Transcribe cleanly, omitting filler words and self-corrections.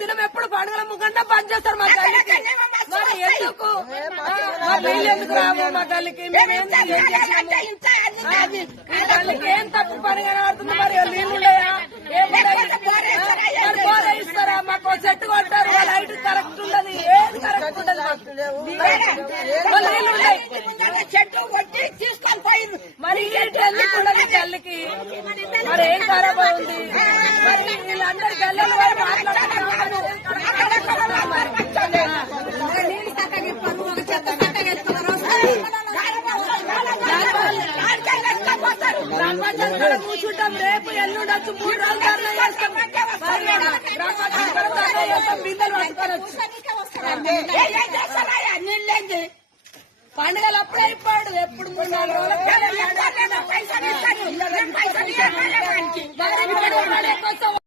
దినం ఎప్పుడు పండుగల ముఖండా బంద్ చేస్తారు మా తల్లికి. మరి ఎందుకు నీళ్ళు ఎందుకు రావు మా తల్లికి? తల్లికి ఏం తప్పు పని కనబడుతుంది? మరి నీళ్ళు ఉన్నాయా? మరి బోర ఇస్తారా? మాకు చెట్టు కొట్టారు, లైట్ కరెక్ట్ ఉండదు, ఏది కరెక్ట్ ఉండదు. నీళ్ళు ఉన్నాయి, చెట్టు కొట్టి తీసుకొని పోయింది. మరి ఎందుకు ఉండదు తల్లికి? మరి ఏం ఖరాబ్ ఉంది? మరి వీళ్ళందరి గల్లలు వారు మాట్లాడుతున్నారు. కూర్చుంటాం, రేపు ఎల్లుండొచ్చు, 3 రోజులు ధర్నా చేస్తాం. బిందెలు పట్టుకోవచ్చు. పండుగలు అప్పుడే అయిపోయాడు, ఎప్పుడు 3-4 రోజులు